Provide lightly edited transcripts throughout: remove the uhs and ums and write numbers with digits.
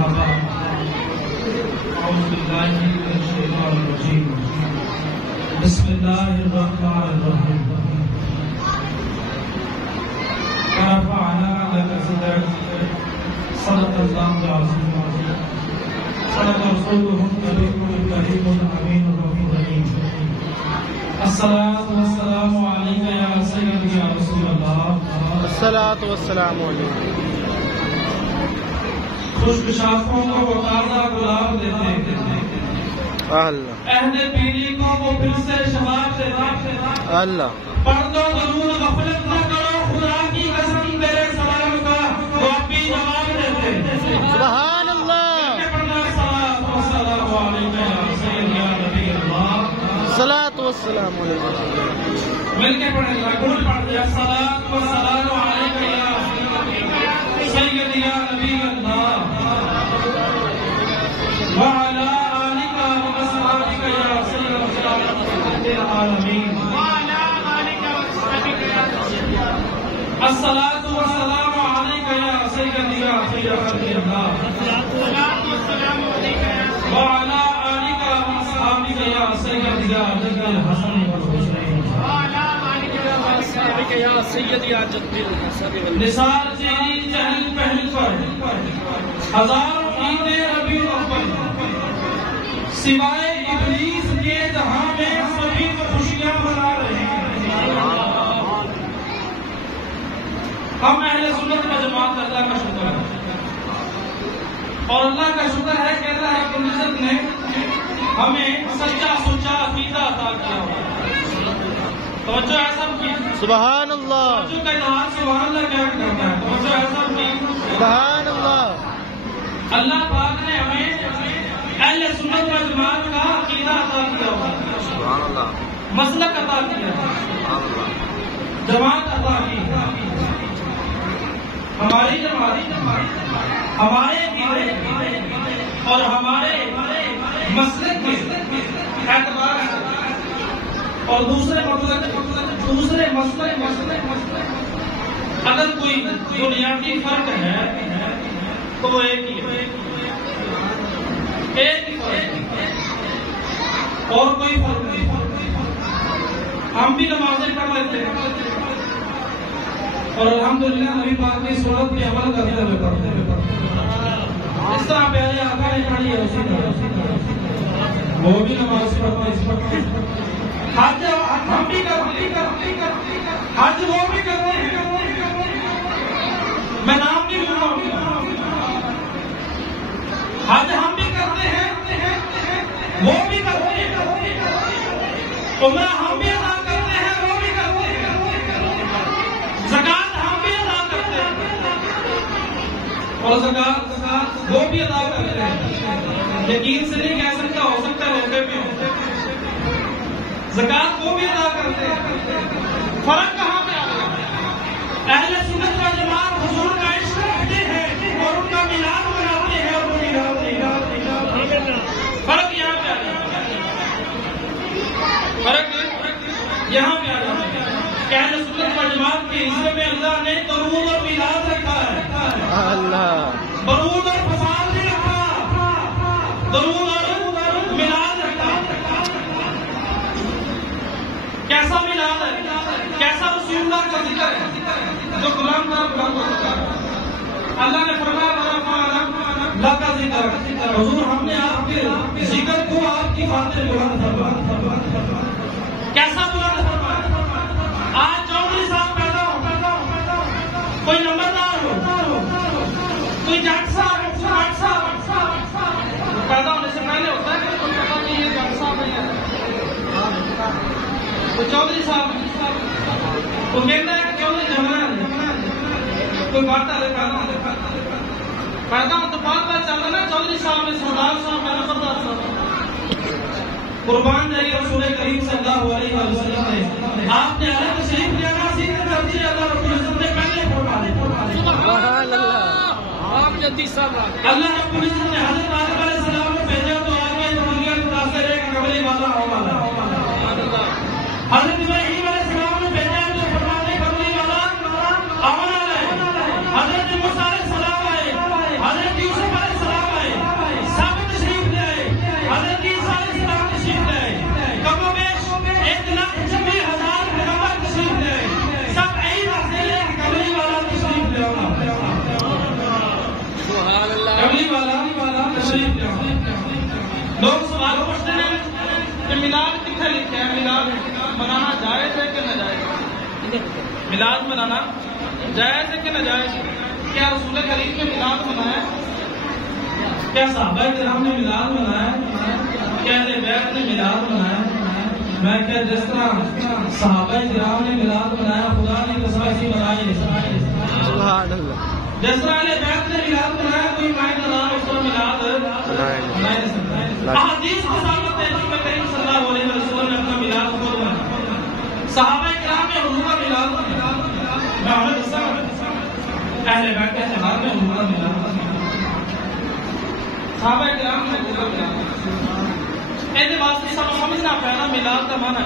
أما بعد أعوذ بالله من الشيطان الرجيم بسم الله الرحمن الرحيم ورفعنا لك ذكرك صدق الله العظيم صدق رسوله الكريم الكريم الأمين الرحيم الرحيم الصلاة والسلام عليك يا سيدي يا رسول الله الصلاۃ والسلام علیکم. خوش بشاخوں کو وہ تازہ گلاب دیتے اللہ عہد پیری کو وہ پھر سے شباب دیتے اللہ پردوں ضرور غفلت نہ کرو خدا کی قسم تیرے سلام کا وہ بھی جواب دیتے سبحان اللہ. السلام علیکم یا سیدی یا نبی اللہ. الصلاۃ والسلام علیکم. مل کے پڑھیں گے کون پڑھ دیا الصلاۃ والسلام علیکم یا سیدی یا نبی اللہ وعلی آلک واصحابک یا سید العالمین. الصلاۃ والسلام علیک یا سیدی یا خیر خلق اللہ وعلی آلک واصحابک یا سیدی یا جد الحسن والحسین نثار تیری چہل پہل پر ہزاروں عیدیں ربیع الاول سوائے ابلیس کے جہاں میں سبھی کو خوشیاں منا رہے ہیں. ہم اہل سنت و جماعت اللہ کا شکر ہے اور اللہ کا شکر ہے کہ اللہ رب العزت نے ہمیں سچا سچا عقیدہ عطا کیا ہوا. توجہ ہے سب کی سبحان اللہ. توجہ کا اظہار سبحان اللہ کیا کرتا ہے. توجہ ہے سب کی سبحان اللہ. اللہ پاک نے ہمیں اہل سنت و جماعت کا عقیدہ عطا کیا ہوا سبحان اللہ. مسلک عطا کیا سبحان اللہ. جماعت عطا کی ہماری جماعت ہمارے عقیدے اور ہمارے مسلک کے اعتبار سے اور دوسرے مسئلے اگر کوئی بنیادی فرق ہے تو وہ ایک ہی فرق اور کوئی فرق نہیں. ہم بھی نمازیں پڑھ لیتے ہیں اور الحمدللہ نبی پاک کی سنت پہ عمل کرتے ہوئے پڑھتے ہیں. اس طرح پیارے آقا نے پڑھی ہے اسی طرح وہ بھی نماز پڑھتے ہیں. حج ہم بھی کرتے ہیں حج وہ بھی کرتے ہیں. میں نام بھی لوں حج ہم بھی کرتے ہیں وہ بھی کرتے ہیں. عمرہ ہم بھی ادا کرتے ہیں وہ بھی کرتے ہیں. زکات ہم بھی ادا کرتے ہیں اور زکات وہ بھی ادا کرتے ہیں. یقین سے نہیں کہہ سکتا ہو سکتا ہے روپے میں زکات وہ بھی ادا کرتے ہیں. فرق کہاں پہ آ گیا؟ اہل سنت و جماعت حضور کا عشق رکھتے ہیں اور ان کا میلاد مناتے ہیں اور فرق یہاں پہ آ گیا. فرق یہاں پہ آ گیا کہ اہل سنت و جماعت کے حصے میں اللہ نے درود اور میلاد رکھا ہے. اللہ درود اور فساد نہیں رکھا. درود اور میلاد رکھا. کیسا میلاد ہے؟ کیسا رسول اللہ کا ذکر ہے جو غلام کا غلام ہو چکا ہے. اللہ نے فرمایا اللہ کا ذکر حضور ہم نے آپ کے ذکر کو آپ کی خاطر بلند فرمایا. کیسا بلند فرمایا؟ آج چودھری صاحب پیدا ہو کوئی نمبردار ہو کوئی جٹ صاحب پیدا ہونے سے پہلے ہوتا ہے کہ کوئی پتا نہیں یہ جٹ صاحب ہے تو چودھری صاحب وہ کہتا ہے کہ چودھری جمنا کوئی بات ہے پیدا ہو تو بات چل رہا ہے چودھری صاحب ہے سردار صاحب ہے نمبردار صاحب. قربان جائے رسول کریم صلی اللہ علیہ وسلم نے آپ نے علیہ تشریف لے آنا سیدھے درجے اللہ رب العزت نے پہلے فرمایا. سبحان اللہ. آپ جدی صاحب اللہ رب العزت نے حضرت آدم علیہ السلام کو بھیجا تو آگے دنیا کے متاثر ہے کہ قبری والا ہو والا. حضرت ابراہیم علیہ السلام نے بھیجا تو فرمانے قبری والا آنا ہے. حضرت موسیٰ علیہ السلام آئے. حضرت یوسف علیہ السلام لوگ سوال پوچھتے ہیں کہ میلاد کتنے لکھے ہیں، میلاد منانا جائز ہے کہ ناجائز؟ میلاد منانا جائز ہے کہ ناجائز؟ کیا رسول کریم نے میلاد منایا؟ کیا صحابہ کرام نے میلاد منایا؟ کیا اہل بیت نے میلاد منایا؟ میں کیا جس طرح صحابہ کرام نے میلاد منایا خدا نے کسا ایسی بنائی؟ سبحان اللہ. جس طرح اہل بیت نے میلاد منایا کوئی مائن اللہ اس پر میلاد بنا نہیں سکتا. احادیث کے ساتھ رسول کریم صلی اللہ علیہ وسلم نے اپنا میلاد خود منایا. صحابہ کرام نے حضور کا میلاد منایا. میں ہمیں دسا اہل بیت کے خلاف میں حضور کا میلاد منایا. صحابہ کرام نے حضور کا میلاد منایا. ایسے واسطے سب سمجھنا پڑنا میلاد کا معنی.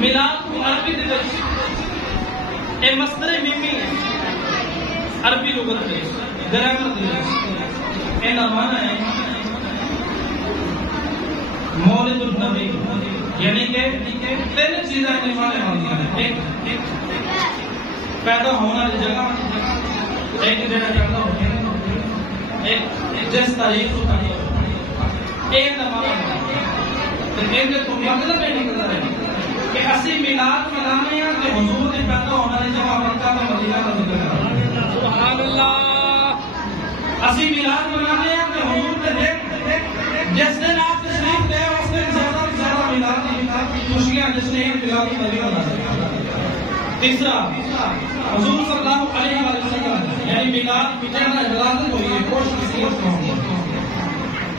میلاد کو عربی دے وچ اے مصدر میمی ہے. عربی لغت میں گرامر دے اے معنی ہے مولد النبی، یعنی کہ تین چیزیں نمانے والی ہیں. ایک پیدا ہونا کی جگہ، ایک جگہ پیدا ہو گیا، ایک جس تاریخ کو پیدا ہو ایک تو مطلب یہ نکلتا ہے کہ اسی میلاد منانے ہیں کہ حضور نے پیدا ہونا کی جگہ مکہ کا مدینہ کا ذکر کرنا. سبحان اللہ. اسی میلاد منانے ہیں کہ حضور نے جس دن آپ تشریف لے اس دن زیادہ سے زیادہ میلاد خوشیاں جس نے میلاد نبی بنا. تیسرا حضور صلی اللہ علیہ وسلم یعنی میلاد کی جگہ اجازت ہوئی ہے خوش نصیحت کا.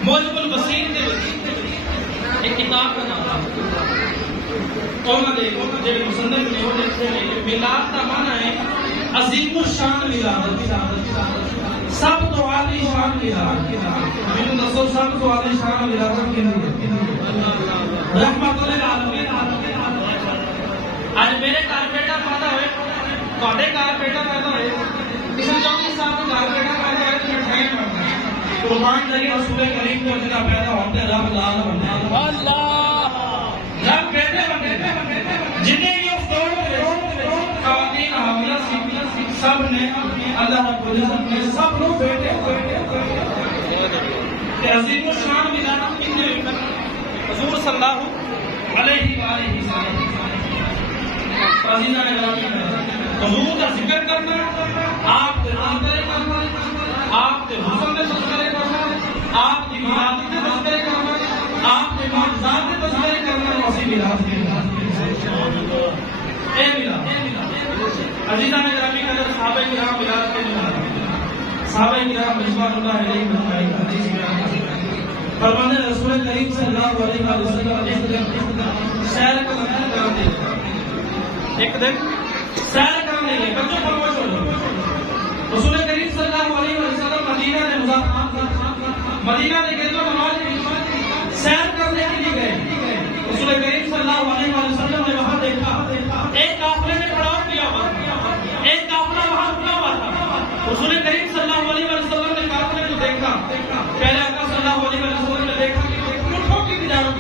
موجب البصیر کے ایک کتاب کا نام قوم دے جو مصنف نے وہ لکھتے ہیں میلاد کا معنی ہے عظیم الشان میلاد. سب تو عالی شان میلاد. میرے دسو سب تو عالی شان میلاد کی رحمت للعالمین. آج میرے گھر بیٹا پیدا ہوئے، تھوڑے گھر بیٹا پیدا ہوئے، کسی چوکی صاحب کے گھر بیٹا پیدا ہوئے تو مٹھائی پڑتا ہے. قربان ذریعہ رسول کریم کو جگہ پیدا ہوتے رب لال بنتے اللہ رب بیٹے بنتے جنہیں یہ افطور خواتین حاملہ سب نے اللہ رب العزت نے سب لوگ بیٹے کہ عظیم الشان میلاد کتنے حضور صلی اللہ علیہ وآلہ وسلم عزیزان گرامی حضور کا ذکر کرنا، آپ کے تذکرے کرنا، آپ کے حسن کے تذکرے کرنا، آپ کی میلاد کے تذکرے کرنا، آپ کے معجزات کے تذکرے کرنا، اسی میلاد کے اے میلاد. عزیزان گرامی قدر صحابہ کرام میلاد کے مناتے. صحابہ کرام رضوان اللہ علیہ فرمانے رسول کریم صلی اللہ علیہ وسلم سیر کا مطلب کرتے ایک دن سیر کرنے گئے. بچوں پر رسول کریم صلی اللہ علیہ وسلم مدینہ نے مدینہ نے گئے تو نماز سیر کرنے کے لیے گئے. رسول کریم صلی اللہ علیہ وسلم نے وہاں دیکھا ایک قافلے نے پڑاؤ کیا ہوا، ایک قافلہ وہاں رکا ہوا تھا. رسول کریم صلی اللہ علیہ وسلم نے قافلے کو دیکھا. پہلے آقا صلی اللہ علیہ وسلم نے دیکھا کہ اونٹوں کی تجارت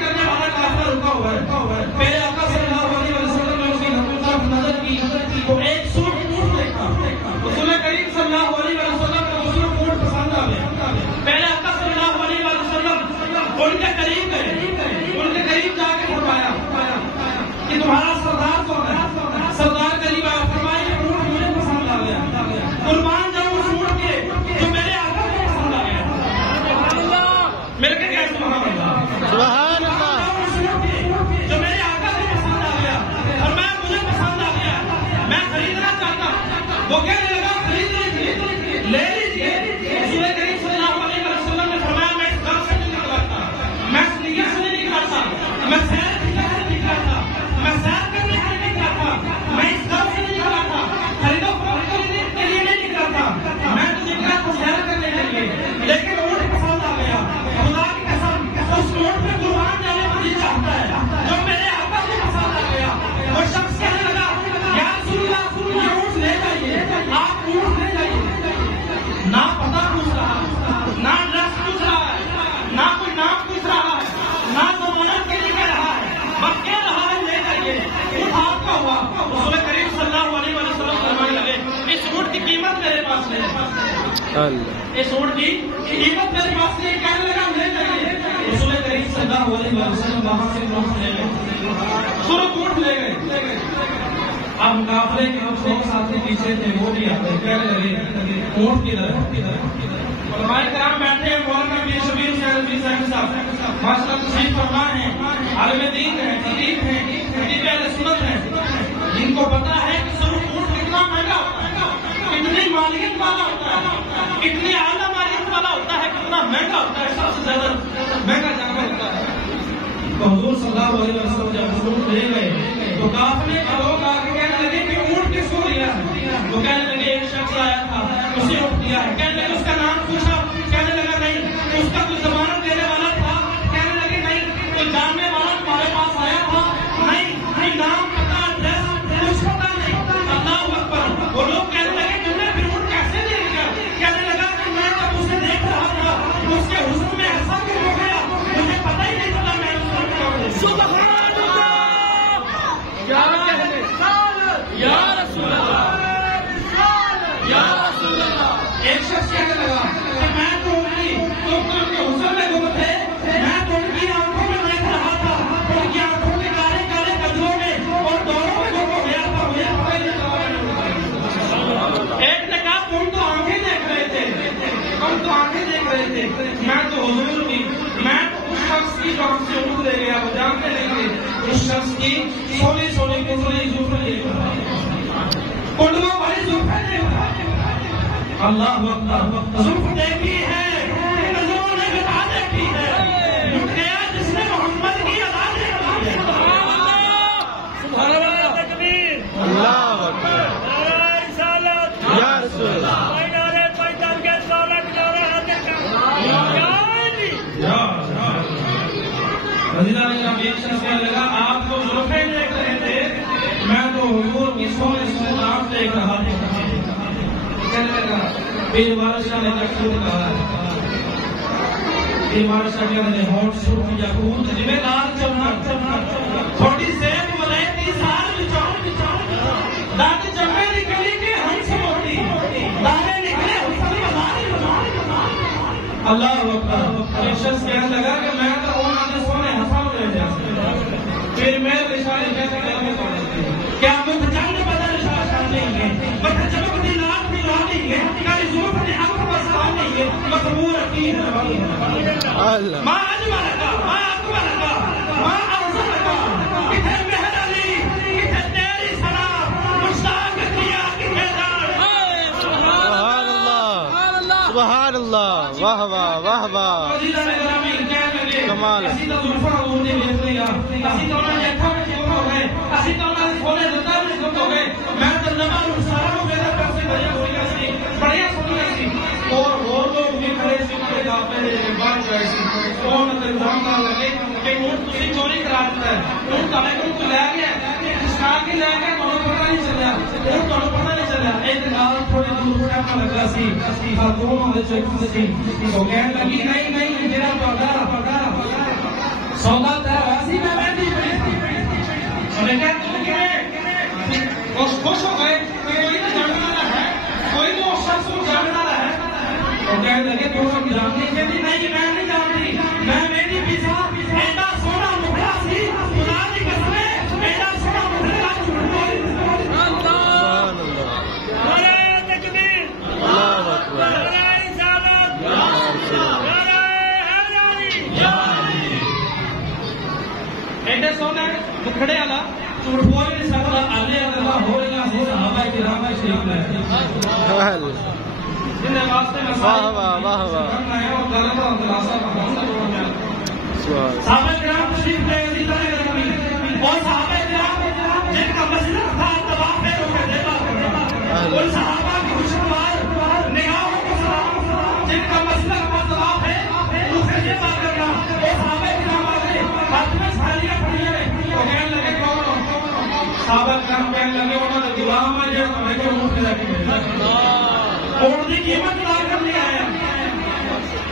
کرنے والا قافلہ رکا ہوا ہے. پہلے آقا صلی اللہ علیہ وسلم نے اس کی طرف نظر کی تو ایک سوٹ اونٹ دیکھا. رسول کریم صلی اللہ علیہ وسلم کو اس اونٹ پسند آ گیا. پہلے آقا صلی اللہ علیہ وسلم ان کے قریب گئے، ان کے قریب جا کے فرمایا کہ تمہارا سردار کون ہے؟ سردار قریب آیا، فرمایا کہ اونٹ مجھے پسند آ گیا. قربان جاؤں اس اونٹ کے جو میرے آقا کو پسند آ گیا. مل کے کہہ سبحان اللہ. سبحان اللہ. جو میرے آقا کو پسند آ گیا اور مجھے پسند آ گیا، میں خریدنا چاہتا ہوں. وہ کہنے لگا خرید لیجیے، لے لیجیے. رسول کریم صلی اللہ علیہ وسلم نے فرمایا میں اس گھر سے نہیں نکلتا، میں اس نیت سے نہیں نکلتا، میں سیر کرنے سے نہیں نکلتا، میں سیر کرنے سے نہیں نکلتا، میں اس گھر سے نہیں نکلتا، خرید و فروخت کے لیے نہیں نکلتا، میں تو نکلا تو سیر کرنے کے لیے. لیکن اونٹ پسند آ گیا. خدا کی قسم اس اونٹ پہ قربان جانے کو جی چاہتا ہے جو میرے آقا کو پسند آ گیا. وہ شخص کہنے لگا یا رسول اللہ یہ اونٹ لے جائیے، آپ اونٹ لے جائیے. نہ اس اونٹ کی قیمت میرے پاس نہیں، کہنے لگا لے جائیے۔ رسول کریم صلی اللہ علیہ وسلم وہاں سے اونٹ لے گئے، سورت اونٹ لے گئے۔ اب قافلے کے ہم 100 ساتھی پیچھے تھے، وہ بھی آتے کہنے لگے اونٹ کدھر ہے؟ علماء کرام بیٹھے ہیں، مولانا پیر شبیر صاحب ماشاء اللہ تشریف فرما ہیں، عالم دین ہیں، خطیب ہیں، خطیب اہل سنت ہیں، جن کو پتا ہے کہ سورت اونٹ کتنا مہنگا ہوتا ہے، کتنی مالیت والا ہوتا ہے، کتنی اعلیٰ مالیت والا ہوتا ہے، کتنا مہنگا ہوتا ہے، سب سے زیادہ مہنگا جانور ہوتا ہے۔ تو حضور صلی اللہ علیہ وسلم جب اونٹ لے گئے تو قافلے کے لوگ آ کے کہنے لگے کہ اونٹ کس کو دیا ہے؟ وہ کہنے لگے ایک شخص آیا تھا، اسے اونٹ دیا ہے۔ کہنے لگے اس کا نام پوچھا، کہنے لگا نہیں۔ اس کا کوئی ضمانت دینے والا تھا؟ کہنے لگے نہیں۔ کوئی جاننے والا تمہارے پاس آیا تھا؟ نہیں۔ کوئی نام پتا ایڈریس کچھ پتا نہیں۔ اللہ اکبر۔ وہ لوگ کہنے لگے تم نے پھر اونٹ کیسے دے دیا؟ کہنے لگا کہ میں جب اسے دیکھ رہا تھا اس کے حسن میں ایسا کیوں ہو گیا، مجھے پتہ ہی نہیں چلا میں اس کو سبحان اللہ یا رسول اللہ یا رسول اللہ۔ ایک شخص کہنے لگا کہ میں تو ان کی حسن میں گم تھے، میں تو ان کی آنکھوں میں دیکھ رہا تھا، ان کی آنکھوں کے کالے کالے قدموں میں اور دوروں میں گم ہو گیا تھا، مجھے پتہ ہی نہیں چلا۔ ایک نے کہا تم تو آنکھیں دیکھ رہے تھے، تم تو آنکھیں دیکھ رہے تھے، میں تو حضور کی، میں تو اس شخص کی جو ہم سے اونٹ لے گیا وہ جانتے نہیں تھے، اس شخص کی سونے سونے کنڈلی زلفیں دیکھ رہا، کنڈلوں والی زلفیں دیکھ رہا۔ اللہ اکبر۔ زلف دیکھی ہے، نظروں نے بتا دیکھی ہے، لٹ گیا جس نے محمد کی ادا دیکھی ہے۔ سبحان اللہ تکبیر، اللہ اکبر یا رسول اللہ۔ لگا آپ کو زلفیں دیکھ رہے تھے، میں تو حضور کی سونے سونے نام دیکھ رہا تھا۔ کہنے لگا پیر بادشاہ نے تکبیر کہا ہے، پیر بادشاہ کہنے لگے ہوٹ سرخ یاقوت جوے لال چمک تھوڑی صحت ولیتی سال بچاؤ دانت چمے نکلی کے ہنس موٹی دانے نکلے حسن بازاری۔ اللہ اکبر۔ ایک شخص کہنے لگا کہ میں تو اونا نے سونے ہنسا ہوئے جیسے پھر میں رشاہ کہتے کیا مجھ جنگ بدل شاہ نہیں ہے، مجھ چمک دی نات بھی لا نہیں ہے، کاری زور نے اکر بسا نہیں ہے، مقبور عقید ہے۔ ماں اجمل کا، ماں اکبر کا، ماں افضل کا، کتھے مہر علی، کتھے تیری سنا، مشتاق کیا کتھے دار۔ سبحان اللہ سبحان اللہ، واہ واہ واہ واہ، کمال ہے۔ چوری کرا دیتا ہے، لے گیا پتا نہیں چلیا۔ ایک گال تھوڑی دور لگا سی لگی نہیں نہیں میرا سودا سی میں خوش ہو گئے، کوئی تو جاننے والا ہے، کوئی تو اس شخص کو جاننے والا ہے۔ تو کہنے لگے تو سب جانتے ہیں؟ نہیں میں نہیں جانتی، میں میری پیسہ ایسا سونا مکھڑا سی، خدا کی قسم ہے ایسا سونا مکھڑا جھوٹ بولی۔ ایڈے سونے مکھڑے والا جھوٹ بول نہیں سکتا، آلے اللہ ہوئے گا صحابہ کرام شریف ہے جن واسطے میں واہ واہ واہ واہ، صحابہ کرام تشریف لے اور صحابہ کرام جن کا مسئلہ تھا طواف ہے وہ دیتا اور صحابہ کی خوشگوار نگاہوں کو سلام، جن کا مسئلہ تھا طواف ہے وہ دیتا کرنا، وہ صحابہ کرام آگے ہاتھ میں سالیاں پڑی ہیں تو کہنے لگے کون ہو؟ صحابہ کرام کہنے لگے انہوں نے غلام ہے جو ہمیں کو منہ پہ رکھ دیا اور دی قیمت ادا کر لیا ہے۔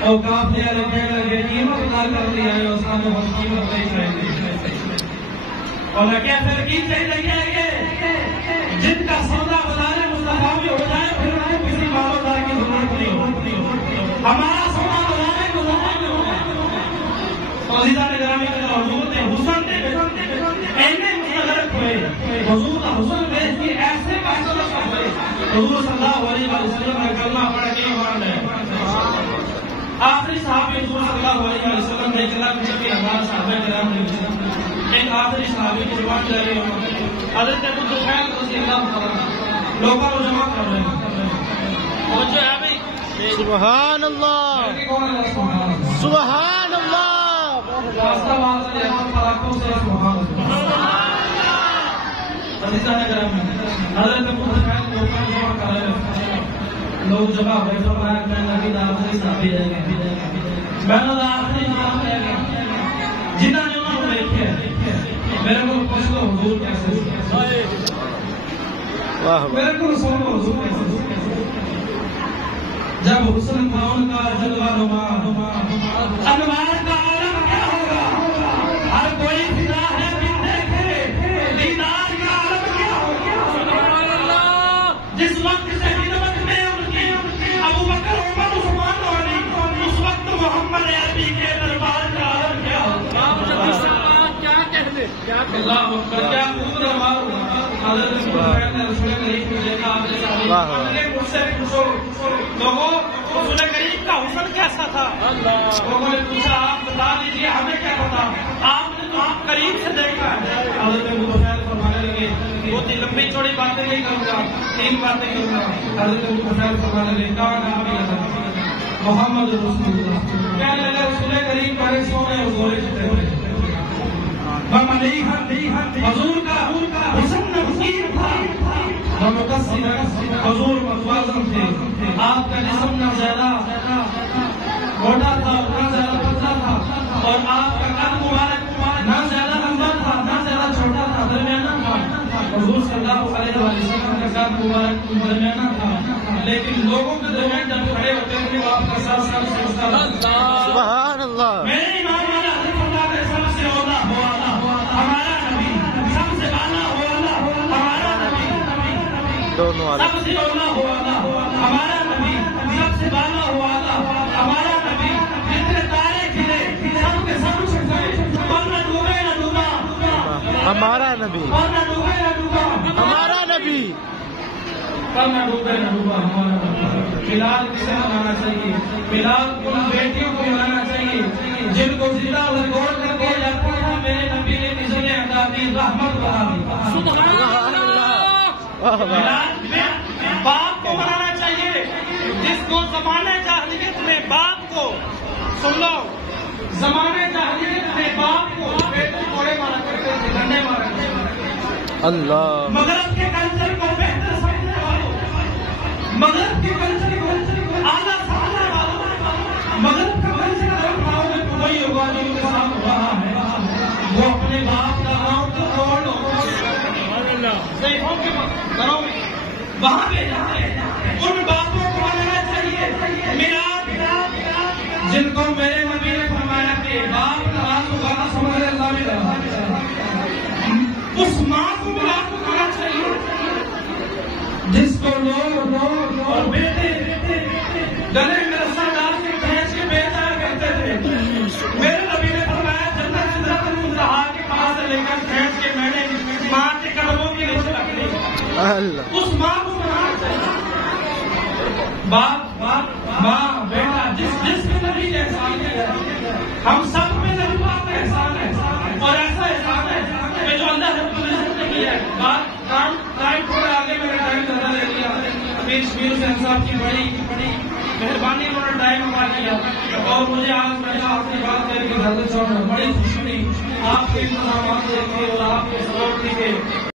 اور کافی والے کہنے لگے قیمت ادا کر لیا ہے، اس نے بہت قیمت نہیں چاہیے۔ اور میں کیا پھر کی چاہیے گے جن کا سودا بازار مصطفیٰ میں ہو جائے پھر کسی مالدار کی ضرورت نہیں ہو۔ ہمارا سونا بنانے کو عزیزان گرامی کا حضور نے حسن اینے مستغرق ہوئے حضور کا حسن دیکھ کے ایسے محسوس ہوئے حضور صلی اللہ علیہ وسلم نے کلمہ پڑھ کے ایمان لے آخری صحابی حضور صلی اللہ علیہ وسلم نے اطلاع کی کہ ہمارا صحابہ کرام نے ایک آخری صحابی کی زبان جاری ہو حضرت ابو طفیل رضی اللہ عنہ لوگوں کو جمع کر رہے ہیں اور جو ہے بھائی سبحان اللہ سبحان اللہ لوگ جمع ہوئے فرمایا کہ نبی دا آخری صحابی رہ گئے میں نے آخری نام رہ گئے جنہاں نے انہوں نے دیکھے میرے کو پوچھ لو حضور کیسے میرے کو رسول حضور کیسے جب حسن تھا ان کا جلوہ نما انوار کا عالم کیا ہوگا ہر کوئی فدا ہے بن دیکھے دیدار کا عالم کیا ہوگا جس وقت سے خدمت میں ان کی ابو بکر عمر عثمان علی اس وقت محمد عربی کے دربار کا عالم کیا ہوگا کیا کہہ دے اللہ اکبر کیا خوب دربار ہوگا حضرت رسول کریم کو دیکھا آپ نے مجھ سے پوچھو لوگوں رسول کریم کا حسن کیسا تھا لوگوں نے پوچھا آپ بتا دیجیے ہمیں کیا پتا آپ نے تو آپ قریب سے دیکھا ہے حضرت ابو طفیل فرمانے لگے بہت ہی لمبی چوڑی باتیں نہیں کروں گا 3 باتیں کروں گا حضرت ابو طفیل فرمانے لگے کہاں محمد رسول اللہ کہنے لگے رسول کریم بڑے سونے اور گورے چھتے ہوئے حضور کا حسن نفسیر تھا حضور متوازن تھے آپ کا جسم نہ زیادہ موٹا تھا نہ زیادہ پتلا تھا اور آپ کا قد مبارک نہ زیادہ لمبا تھا نہ زیادہ چھوٹا تھا درمیانہ تھا حضور صلی اللہ علیہ وسلم کا قد مبارک درمیانہ تھا لیکن لوگوں کے درمیان جب کھڑے ہوتے تھے وہ آپ کا ساتھ ساتھ سوچتا تھا سبحان اللہ میرے امام والا حضرت اللہ کے سب سے اولا ہوا ہمارا نبی سب سے بالا ہوا ہمارا نبی دونوں سب سے اولا ہوا ہمارا نبی سب سے بالا ہوا ہمارا نبی جتنے تارے کھلے سب کے سب سے اور نہ ڈوبے نہ ڈوبا ہمارا نبی اور نہ ڈوبے نہ ڈوبا ہمارا نبی اور نہ ڈوبے نہ ڈوبا ہمارا نبی بلال کسے منانا چاہیے بلال ان بیٹیوں کو منانا چاہیے جن کو زندہ لگوڑ کر کے جاتا تھا میرے نبی نے نزلے عطا کی رحمت بنا دی باپ کو منانا چاہیے جس کو زمانے جاہلیت میں باپ کو سن لو زمانے جاہلیت میں باپ کو بیٹے کوڑے مارا کرتے تھے ڈنڈے مارا کرتے تھے اللہ مغرب کے کلچر کو بہتر سمجھنے والوں مغرب کے کلچر کو اعلیٰ سمجھنے والوں مغرب کا کلچر اگر پاؤں میں کوئی ہوگا جو ان کے ساتھ ہو رہا ہے وہ اپنے باپ کا گاؤں کو توڑ لو گھروں میں وہاں پہ جاتے ہیں ان باپوں کو منانا چاہیے میلاد جن کو میرے نبی نے فرمایا کہ باپ ناراض ہوگا نہ سمجھ اللہ بھی رہا اس ماں کو میلاد کو کرنا چاہیے جس کو لوگ اور بیٹے گلے میں رسا ڈال کے کھینچ کے بیچا کرتے تھے میرے نبی نے فرمایا جنت سدرۃ المنتہا کے پاس سے لے کر کھینچ کے میں نے ماں کے قدموں کے نیچے رکھ دی اس ماں کو منانا چاہیے باپ ماں بیٹا جس میں نبی نے احسان کیا ہم سب میں نبی پاک کا احسان ہے اور ایسا احسان ہے کہ جو اللہ رب العزت نے کیا ہے بات کام ٹائم تھوڑا آگے میرا ٹائم زیادہ لے لیا امیر شمیر حسین صاحب کی بڑی مہربانی انہوں نے ٹائم ہمارا لیا اور مجھے آج میں آپ کی بات کر کے بڑی خوشی ہوئی آپ کے انتظامات دیکھ کے اور آپ کے سپورٹ کے